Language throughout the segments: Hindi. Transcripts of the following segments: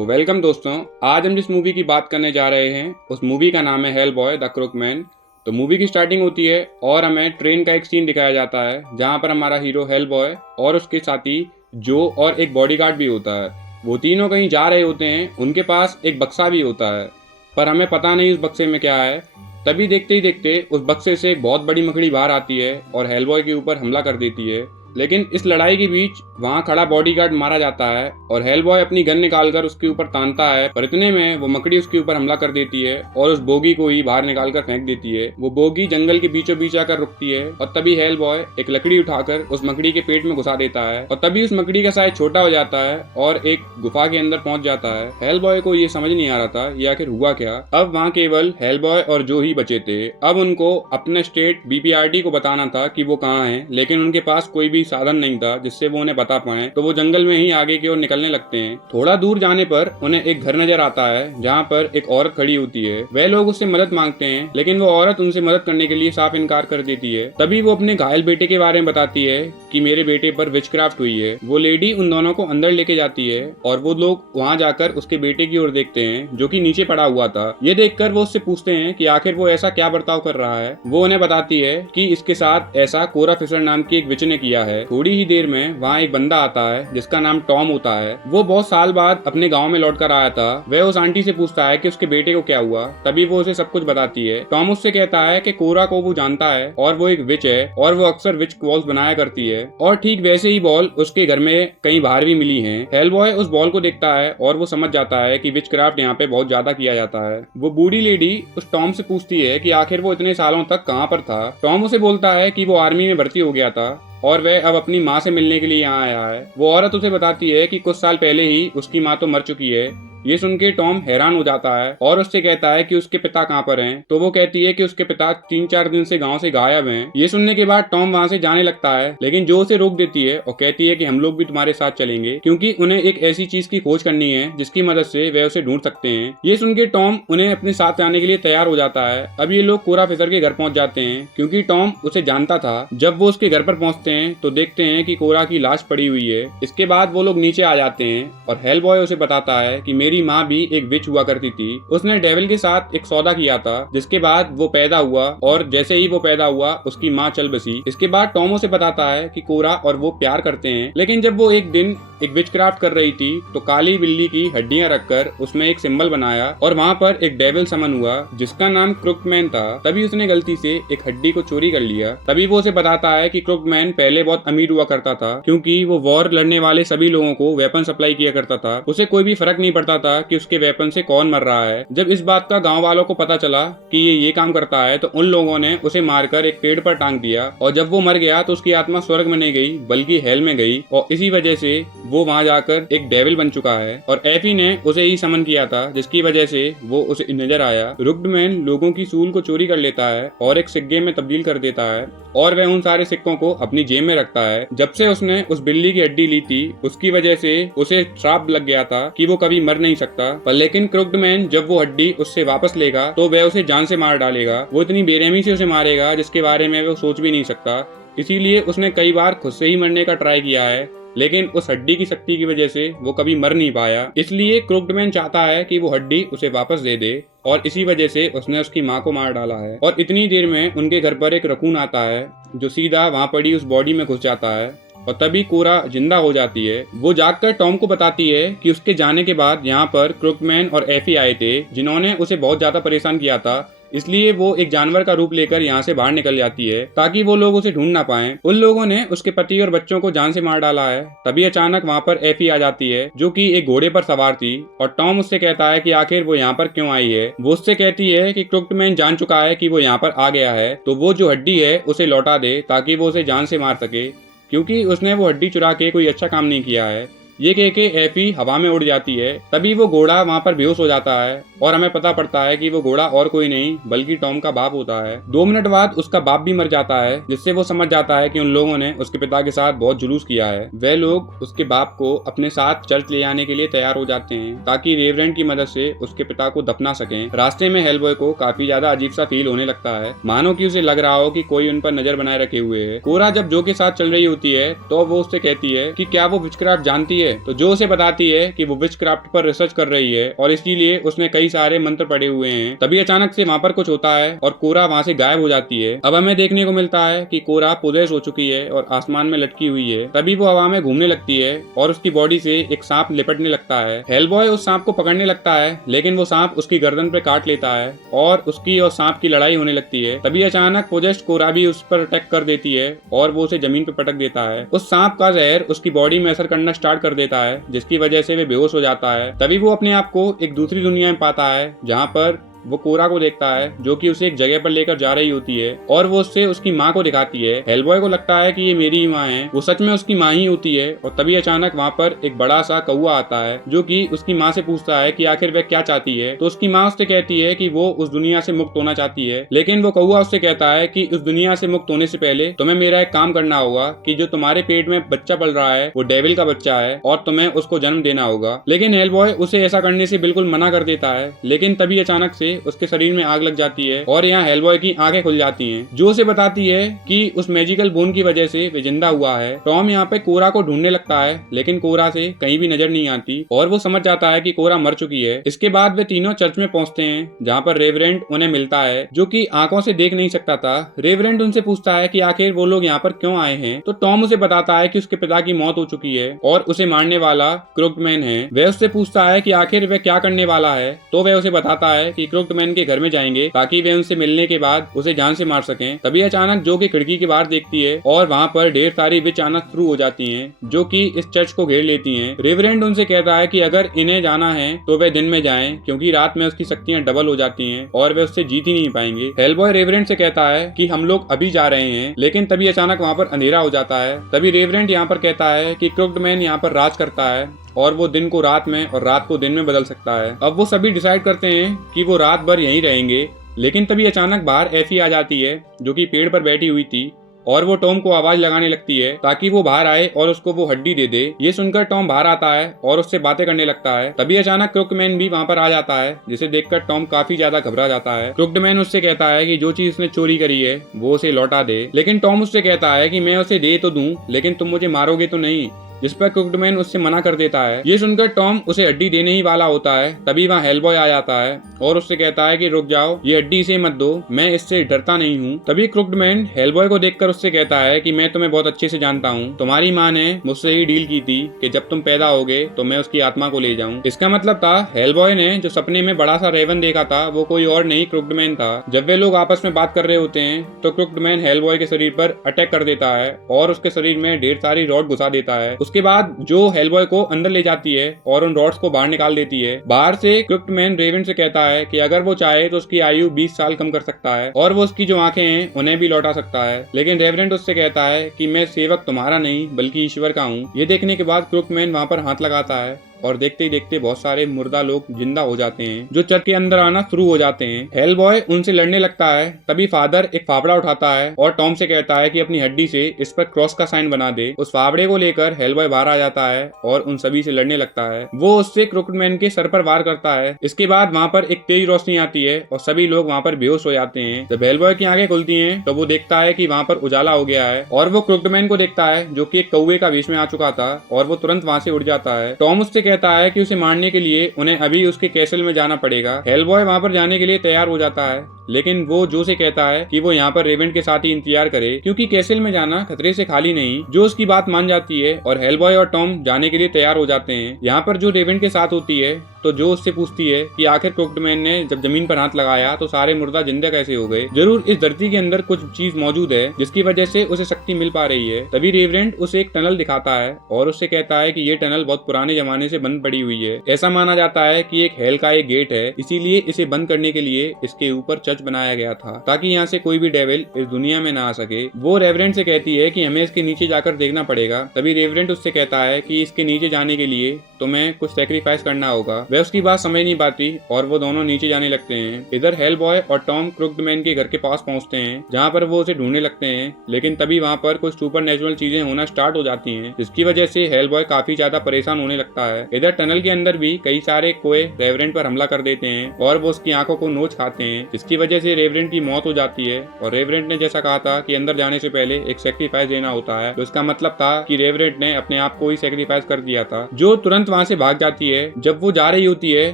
तो वेलकम दोस्तों। आज हम जिस मूवी की बात करने जा रहे हैं उस मूवी का नाम है हेलबॉय द क्रुकमैन। तो मूवी की स्टार्टिंग होती है और हमें ट्रेन का एक सीन दिखाया जाता है जहां पर हमारा हीरो हेलबॉय और उसके साथी जो और एक बॉडीगार्ड भी होता है। वो तीनों कहीं जा रहे होते हैं। उनके पास एक बक्सा भी होता है पर हमें पता नहीं उस बक्से में क्या है। तभी देखते ही देखते उस बक्से से एक बहुत बड़ी मकड़ी बाहर आती है और हेलबॉय के ऊपर हमला कर देती है। लेकिन इस लड़ाई के बीच वहां खड़ा बॉडीगार्ड मारा जाता है और हेलबॉय अपनी गन निकालकर उसके ऊपर तानता है, पर इतने में वो मकड़ी उसके ऊपर हमला कर देती है और उस बोगी को ही बाहर निकालकर फेंक देती है। वो बोगी जंगल के बीचों बीच आकर रुकती है और तभी हेलबॉय एक लकड़ी उठाकर उस मकड़ी के पेट में घुसा देता है और तभी उस मकड़ी का साइज छोटा हो जाता है और एक गुफा के अंदर पहुंच जाता है। हेलबॉय को ये समझ नहीं आ रहा था ये आखिर हुआ क्या। अब वहाँ केवल हेलबॉय और जो ही बचे थे। अब उनको अपने स्टेट बीपीआरडी को बताना था कि वो कहाँ हैं, लेकिन उनके पास कोई भी साधन नहीं था जिससे वो उन्हें बता पाए। तो वो जंगल में ही आगे की ओर निकलने लगते हैं। थोड़ा दूर जाने पर उन्हें एक घर नजर आता है जहाँ पर एक औरत खड़ी होती है। वह लोग उससे मदद मांगते हैं लेकिन वो औरत उनसे मदद करने के लिए साफ इनकार कर देती है। तभी वो अपने घायल बेटे के बारे में बताती है कि मेरे बेटे पर विचक्राफ्ट हुई है। वो लेडी उन दोनों को अंदर लेके जाती है और वो लोग वहाँ जाकर उसके बेटे की ओर देखते हैं जो कि नीचे पड़ा हुआ था। ये देखकर वो उससे पूछते हैं कि आखिर वो ऐसा क्या बर्ताव कर रहा है। वो उन्हें बताती है कि इसके साथ ऐसा कोरा फिशर नाम की एक विच ने किया है। थोड़ी ही देर में वहाँ एक बंदा आता है जिसका नाम टॉम होता है। वो बहुत साल बाद अपने गांव में लौटकर आया था। वह उस आंटी से पूछता है कि उसके बेटे को क्या हुआ। तभी वो उसे सब कुछ बताती है। टॉम उससे कहता है कि कोरा को वो जानता है और वो एक विच है और वो अक्सर विच बॉल्स बनाया करती है और ठीक वैसे ही बॉल उसके घर में कहीं बाहर भी मिली हैं। हेलबॉय उस बॉल को देखता है और वो समझ जाता है कि विच क्राफ्ट यहाँ पे बहुत ज्यादा किया जाता है। वो बूढ़ी लेडी उस टॉम से पूछती है कि आखिर वो इतने सालों तक कहाँ पर था। टॉम उसे बोलता है कि वो आर्मी में भर्ती हो गया था और वह अब अपनी माँ से मिलने के लिए यहाँ आया है। वो औरत उसे बताती है कि कुछ साल पहले ही उसकी माँ तो मर चुकी है। ये सुन के टॉम हैरान हो जाता है और उससे कहता है कि उसके पिता कहाँ पर हैं। तो वो कहती है कि उसके पिता 3-4 दिन से गांव से गायब हैं। ये सुनने के बाद टॉम वहाँ से जाने लगता है लेकिन जो उसे रोक देती है और कहती है कि हम लोग भी तुम्हारे साथ चलेंगे क्योंकि उन्हें एक ऐसी चीज की खोज करनी है जिसकी मदद से वे उसे ढूंढ सकते हैं। ये सुन के टॉम उन्हें अपने साथ आने के लिए तैयार हो जाता है। अब ये लोग कोरा फिशर के घर पहुंच जाते हैं क्योंकि टॉम उसे जानता था। जब वो उसके घर पर पहुंचते हैं तो देखते हैं कि कोरा की लाश पड़ी हुई है। इसके बाद वो लोग नीचे आ जाते हैं और हेलबॉय उसे बताता है कि मेरी माँ भी एक विच हुआ करती थी। उसने डेविल के साथ एक सौदा किया था जिसके बाद वो पैदा हुआ और जैसे ही वो पैदा हुआ उसकी माँ चल बसी। इसके बाद टॉम उसे बताता है कि कोरा और वो प्यार करते हैं लेकिन जब वो एक दिन एक विचक्राफ्ट कर रही थी तो काली बिल्ली की हड्डियां रखकर उसमें एक सिंबल बनाया और वहाँ पर एक डेविल समन हुआ जिसका नाम क्रुकमैन था। तभी उसने गलती से एक हड्डी को चोरी कर लिया। तभी वो उसे बताता है कि क्रुकमैन पहले बहुत अमीर हुआ करता था क्योंकि वो वॉर लड़ने वाले सभी लोगों को वेपन सप्लाई किया करता था। उसे कोई भी फर्क नहीं पड़ता था कि उसके वेपन से कौन मर रहा है। जब इस बात का गाँव वालों को पता चला कि ये काम करता है तो उन लोगों ने उसे मारकर एक पेड़ पर टांग दिया और जब वो मर गया तो उसकी आत्मा स्वर्ग में नहीं गई बल्कि हेल में गई और इसी वजह से वो वहाँ जाकर एक डेविल बन चुका है और एफी ने उसे ही समन किया था जिसकी वजह से वो उसे नजर आया। रुक्डमैन लोगों की सूल को चोरी कर लेता है और एक सिक्के में तब्दील कर देता है और वह उन सारे सिक्कों को अपनी जेब में रखता है। जब से उसने उस बिल्ली की हड्डी ली थी उसकी वजह से उसे श्राप लग गया था कि वो कभी मर नहीं सकता। पर लेकिन क्रुकमैन जब वो हड्डी उससे वापस लेगा तो वह उसे जान से मार डालेगा। वो इतनी बेरहमी से उसे मारेगा जिसके बारे में वो सोच भी नहीं सकता। इसीलिए उसने कई बार खुद से ही मरने का ट्राई किया है लेकिन उस हड्डी की शक्ति की वजह से वो कभी मर नहीं पाया। इसलिए क्रुकमैन चाहता है कि वो हड्डी उसे वापस दे दे और इसी वजह से उसने उसकी माँ को मार डाला है। और इतनी देर में उनके घर पर एक रकून आता है जो सीधा वहाँ पड़ी उस बॉडी में घुस जाता है और तभी कोरा जिंदा हो जाती है। वो जागकर टॉम को बताती है कि उसके जाने के बाद यहाँ पर क्रुकमैन और एफी आए थे जिन्होंने उसे बहुत ज्यादा परेशान किया था। इसलिए वो एक जानवर का रूप लेकर यहाँ से बाहर निकल जाती है ताकि वो लोग उसे ढूंढ ना पाएं। उन लोगों ने उसके पति और बच्चों को जान से मार डाला है। तभी अचानक वहाँ पर एफी आ जाती है जो कि एक घोड़े पर सवार थी और टॉम उससे कहता है कि आखिर वो यहाँ पर क्यों आई है। वो उससे कहती है कि क्रुकमैन जान चुका है कि वो यहाँ पर आ गया है तो वो जो हड्डी है उसे लौटा दे ताकि वो उसे जान से मार सके क्योंकि उसने वो हड्डी चुरा के कोई अच्छा काम नहीं किया है। ये कह के एफी हवा में उड़ जाती है। तभी वो घोड़ा वहाँ पर बेहोश हो जाता है और हमें पता पड़ता है कि वो घोड़ा और कोई नहीं बल्कि टॉम का बाप होता है। 2 मिनट बाद उसका बाप भी मर जाता है जिससे वो समझ जाता है कि उन लोगों ने उसके पिता के साथ बहुत जुलूस किया है। वे लोग उसके बाप को अपने साथ चर्च ले जाने के लिए तैयार हो जाते हैं ताकि रेवरेंड की मदद से उसके पिता को दफना सकें। रास्ते में हेलबॉय को काफी ज्यादा अजीब सा फील होने लगता है, मानो कि उसे लग रहा हो कि कोई उन पर नजर बनाए रखे हुए है। कोरा जब जो के साथ चल रही होती है तो वो उससे कहती है कि क्या वो विचक्राफ्ट जानती है है। तो जो उसे बताती है कि वो विच क्राफ्ट पर रिसर्च कर रही है और इसीलिए उसने कई सारे मंत्र पढ़े हुए हैं। तभी अचानक से वहाँ पर कुछ होता है और कोरा वहाँ से गायब हो जाती है। अब हमें देखने को मिलता है कि कोरा पोजेस हो चुकी है और आसमान में लटकी हुई है। तभी वो हवा में घूमने लगती है और उसकी बॉडी से एक सांप लिपटने लगता है। हेलबॉय उस सांप को पकड़ने लगता है, लेकिन वो सांप उसकी गर्दन पे काट लेता है और उसकी और सांप की लड़ाई होने लगती है। तभी अचानक पोजेस्ड कोरा भी उस पर अटैक कर देती है और वो उसे जमीन पर पटक देता है। उस सांप का जहर उसकी बॉडी में असर करना स्टार्ट कर देता है, जिसकी वजह से वे बेहोश हो जाता है। तभी वो अपने आप को एक दूसरी दुनिया में पाता है, जहाँ पर वो कोरा को देखता है जो कि उसे एक जगह पर लेकर जा रही होती है और वो उससे उसकी माँ को दिखाती है। हेलबॉय को लगता है कि ये मेरी माँ है, वो सच में उसकी माँ ही होती है। और तभी अचानक वहाँ पर एक बड़ा सा कौवा आता है जो कि उसकी माँ से पूछता है कि आखिर वह क्या चाहती है। तो उसकी माँ उससे कहती है कि वो उस दुनिया से मुक्त होना चाहती है, लेकिन वो कौवा उससे कहता है कि उस दुनिया से मुक्त होने से पहले तुम्हें मेरा एक काम करना होगा कि जो तुम्हारे पेट में बच्चा पल रहा है वो डेविल का बच्चा है और तुम्हें उसको जन्म देना होगा। लेकिन हेलबॉय उसे ऐसा करने से बिल्कुल मना कर देता है। लेकिन तभी अचानक से उसके शरीर में आग लग जाती है और यहाँ हेलबॉय की आंखें खुल जाती हैं, जो उसे बताती है कि उस मैजिकल बोन की वजह से वे जिंदा हुआ है। टॉम यहाँ पे कोरा को ढूंढने लगता है, लेकिन कोरा से कहीं भी नजर नहीं आती और वो समझ जाता है कि कोरा मर चुकी है। इसके बाद वे तीनों चर्च में पहुंचते हैं, जहाँ पर रेवरेंड उन्हें मिलता है, जो कि आंखों से देख नहीं सकता था। रेवरेंड उनसे पूछता है कि आखिर वो लोग यहाँ पर क्यों आए हैं। तो टॉम उसे बताता है कि उसके पिता की मौत हो चुकी है और उसे मारने वाला क्रुक्ड मैन है। वह उससे पूछता है कि आखिर वह क्या करने वाला है। तो वह उसे बताता है कि क्रुक्ड मैन के घर में जाएंगे ताकि वे उनसे मिलने के बाद उसे जान से मार सकें। तभी अचानक जो कि खिड़की के बाहर देखती है और वहाँ पर ढेर सारी विच आना शुरू हो जाती हैं, जो कि इस चर्च को घेर लेती हैं। रेवरेंड उनसे कहता है कि अगर इन्हें जाना है तो वे दिन में जाएं, क्योंकि रात में उसकी शक्तियां डबल हो जाती हैं और वे उससे जीत ही नहीं पाएंगे। हेलबॉय रेवरेंड से कहता है कि हम लोग अभी जा रहे हैं, लेकिन तभी अचानक वहाँ पर अंधेरा हो जाता है। तभी रेवरेंड यहाँ पर कहता है कि क्रुक्ड मैन यहाँ पर राज करता है और वो दिन को रात में और रात को दिन में बदल सकता है। अब वो सभी डिसाइड करते हैं कि वो रात भर यहीं रहेंगे, लेकिन तभी अचानक बाहर एफी आ जाती है, जो कि पेड़ पर बैठी हुई थी और वो टॉम को आवाज लगाने लगती है ताकि वो बाहर आए और उसको वो हड्डी दे दे। ये सुनकर टॉम बाहर आता है और उससे बातें करने लगता है। तभी अचानक क्रुक्ड भी वहाँ पर आ जाता है, जिसे देखकर टॉम काफी ज्यादा घबरा जाता है। क्रुक्ड उससे कहता है कि जो चीज उसने चोरी करी है वो उसे लौटा दे, लेकिन टॉम उससे कहता है कि मैं उसे दे तो दूं, लेकिन तुम मुझे मारोगे तो नहीं, जिस पर क्रुक्ड उससे मना कर देता है। ये सुनकर टॉम उसे हड्डी देने ही वाला होता है। तभी वहाँ हेलबॉय आ जाता है और उससे कहता है कि रुक जाओ, ये हड्डी इसे मत दो, मैं इससे डरता नहीं हूँ। तभी क्रुक्ड हेलबॉय को देखकर उससे कहता है कि मैं तुम्हें बहुत अच्छे से जानता हूँ, तुम्हारी माँ ने मुझसे ही डील की थी कि जब तुम पैदा होगे तो मैं उसकी आत्मा को ले जाऊँ। इसका मतलब था हेलबॉय ने जो सपने में बड़ा सा रेवन देखा था वो कोई और नहीं क्रुक्ड था। जब वे लोग आपस में बात कर रहे होते हैं तो क्रुक्ड हेलबॉय के शरीर पर अटैक कर देता है और उसके शरीर में ढेर सारी रॉड घुसा देता है। उसके बाद जो हेलबॉय को अंदर ले जाती है और उन रॉड्स को बाहर निकाल देती है। बाहर से क्रुक्ड रेवन से कहता है कि अगर वो चाहे तो उसकी आयु 20 साल कम कर सकता है और वो उसकी जो आंखें हैं उन्हें भी लौटा सकता है। लेकिन रेवरेंड उससे कहता है कि मैं सेवक तुम्हारा नहीं बल्कि ईश्वर का हूँ। ये देखने के बाद क्रुक्ड वहाँ पर हाथ लगाता है और देखते ही देखते बहुत सारे मुर्दा लोग जिंदा हो जाते हैं, जो चर्च के अंदर आना शुरू हो जाते हैं। हेलबॉय उनसे लड़ने लगता है। तभी फादर एक फावड़ा उठाता है और टॉम से कहता है कि अपनी हड्डी से इस पर क्रॉस का साइन बना दे। उस फावड़े को लेकर हेलबॉय बाहर आ जाता है और उन सभी से लड़ने लगता है। वो उससे क्रुक्ड के सर पर वार करता है। इसके बाद वहाँ पर एक तेज रोशनी आती है और सभी लोग वहाँ पर बेहोश हो जाते हैं। जब हेलबॉय की आंखें खुलती हैं तो वो देखता है कि वहाँ पर उजाला हो गया है और वो क्रुक्ड को देखता है, जो कि एक कौवे का वेश में आ चुका था, और वो तुरंत वहाँ से उड़ जाता है। टॉम उससे कहता है कि उसे मारने के लिए उन्हें अभी उसके कैसल में जाना पड़ेगा। हेलबॉय वहाँ पर जाने के लिए तैयार हो जाता है, लेकिन वो जो से कहता है कि वो यहाँ पर रेवेंड के साथ ही इंतजार करे, क्योंकि कैसल में जाना खतरे से खाली नहीं। जो उसकी बात मान जाती है और हेलबॉय और टॉम जाने के लिए तैयार हो जाते हैं। यहाँ पर जो रेवेंड के साथ होती है तो जो उससे पूछती है कि आखिर क्रुक्ड ने जब जमीन पर हाथ लगाया तो सारे मुर्दा जिंदा कैसे हो गए। जरूर इस धरती के अंदर कुछ चीज मौजूद है जिसकी वजह से उसे शक्ति मिल पा रही है। तभी रेवरेंड उसे एक टनल दिखाता है और उससे कहता है कि ये टनल बहुत पुराने जमाने से बंद पड़ी हुई है। ऐसा माना जाता है कि एक हेल का एक गेट है, इसीलिए इसे बंद करने के लिए इसके ऊपर चर्च बनाया गया था ताकि यहाँ से कोई भी डेविल इस दुनिया में ना आ सके। वो रेवरेंड से कहती है कि हमें इसके नीचे जाकर देखना पड़ेगा। तभी रेवरेंड उससे कहता है कि इसके नीचे जाने के लिए तुम्हें कुछ सैक्रिफाइस करना होगा। वह उसकी बात समझ नहीं पाती और वो दोनों नीचे जाने लगते हैं। इधर हेलबॉय और टॉम क्रुक्ड के घर के पास पहुंचते हैं, जहाँ पर वो उसे ढूंढने लगते हैं, लेकिन तभी वहाँ पर कुछ सुपर नेचुरल चीजें होना स्टार्ट हो जाती हैं, जिसकी वजह से हेलबॉय काफी ज्यादा परेशान होने लगता है। इधर टनल के अंदर भी कई सारे कोए रेवरेंट पर हमला कर देते हैं और वो उसकी आंखों को नोच खाते हैं, जिसकी वजह से रेवरेंट की मौत हो जाती है। और रेवरेंट ने जैसा कहा था कि अंदर जाने से पहले एक सेक्रीफाइस देना होता है, तो इसका मतलब था कि रेवरेंट ने अपने आप को ही सेक्रीफाइस कर दिया था। जो तुरंत वहां से भाग जाती है। जब वो जा रही होती है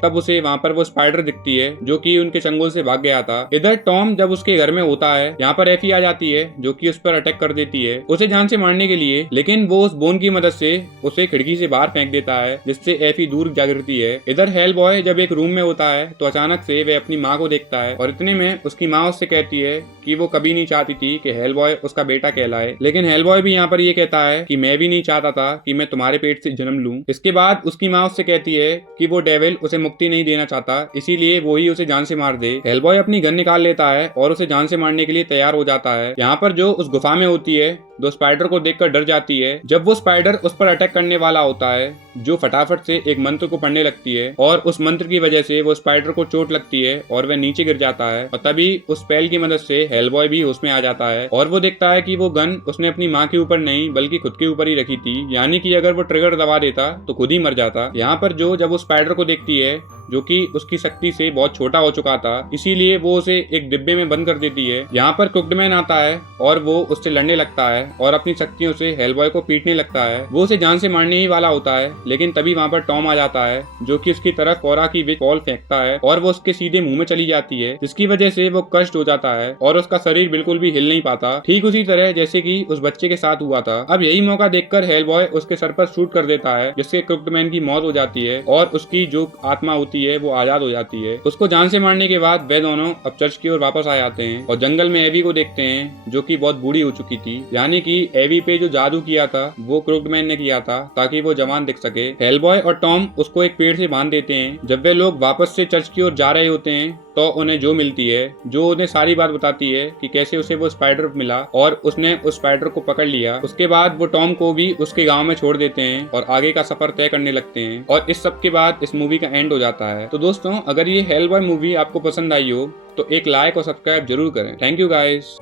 तब उसे वहां पर वो स्पाइडर दिखती है जो कि उनके चंगुल से भाग गया था। इधर टॉम जब उसके घर में होता है, यहाँ पर एफी आ जाती है जो कि उस पर अटैक कर देती है उसे जान से मारने के लिए, लेकिन वो उस बोन की मदद से उसे खिड़की से बाहर फेंक देता है, जिससे एफी दूर जा गिरती है। इधर हेल बॉय जब एक रूम में होता है तो अचानक से वह अपनी माँ को देखता है और इतने में उसकी माँ उससे कहती है कि वो कभी नहीं चाहती थी कि हेल बॉय उसका बेटा कहलाए, लेकिन हेल बॉय भी यहाँ पर ये कहता है कि मैं भी नहीं चाहता था कि मैं तुम्हारे पेट से जन्म लूं। इसके बाद उसकी माँ उससे कहती है कि वो डेविल उसे मुक्ति नहीं देना चाहता, इसीलिए वो ही उसे जान से मार दे। हेल बॉय अपनी गन निकाल लेता है और उसे जान से मारने के लिए तैयार हो जाता है। यहाँ पर जो उस गुफा में होती है दो स्पाइडर को देखकर डर जाती है। जब वो स्पाइडर उस पर अटैक करने वाला होता है, जो फटाफट से एक मंत्र को पढ़ने लगती है और उस मंत्र की वजह से वो स्पाइडर को चोट लगती है और वह नीचे गिर जाता है। और तभी उस स्पेल की मदद से हेल बॉय भी उसमें आ जाता है और वो देखता है कि वो गन उसने अपनी माँ के ऊपर नहीं बल्कि खुद के ऊपर ही रखी थी, यानी कि अगर वो ट्रिगर दबा देता तो खुद ही मर जाता। यहाँ पर जो जब उस स्पाइडर को देखती है जो कि उसकी शक्ति से बहुत छोटा हो चुका था, इसीलिए वो उसे एक डिब्बे में बंद कर देती है। यहाँ पर कुकडमैन आता है और वो उससे लड़ने लगता है और अपनी शक्तियों से हेलबॉय को पीटने लगता है। वो उसे जान से मारने ही वाला होता है, लेकिन तभी वहाँ पर टॉम आ जाता है जो कि उसकी तरफ कोरा की विक बॉल फेंकता है और वो उसके सीधे मुंह में चली जाती है, जिसकी वजह से वो कष्ट हो जाता है और उसका शरीर बिल्कुल भी हिल नहीं पाता, ठीक उसी तरह जैसे कि उस बच्चे के साथ हुआ था। अब यही मौका देखकर हेलबॉय उसके सर पर शूट कर देता है, जिससे कुकडमैन की मौत हो जाती है और उसकी जो आत्मा होती है वो आजाद हो जाती है। उसको जान से मारने के बाद वे दोनों अब चर्च की ओर वापस आ जाते हैं और जंगल में एवी को देखते हैं जो कि बहुत बूढ़ी हो चुकी थी, यानी कि एवी पे जो जादू किया था वो क्रुकडमैन ने किया था ताकि वो जवान दिख सके। हेलबॉय और टॉम उसको एक पेड़ से बांध देते हैं। जब वे लोग वापस से चर्च की ओर जा रहे होते हैं तो उन्हें जो मिलती है, जो उन्हें सारी बात बताती है कि कैसे उसे वो स्पाइडर मिला और उसने उस स्पाइडर को पकड़ लिया। उसके बाद वो टॉम को भी उसके गांव में छोड़ देते हैं और आगे का सफर तय करने लगते हैं और इस सब के बाद इस मूवी का एंड हो जाता है। तो दोस्तों, अगर ये हेलबॉय मूवी आपको पसंद आई हो तो एक लाइक और सब्सक्राइब जरूर करें। Thank you guys.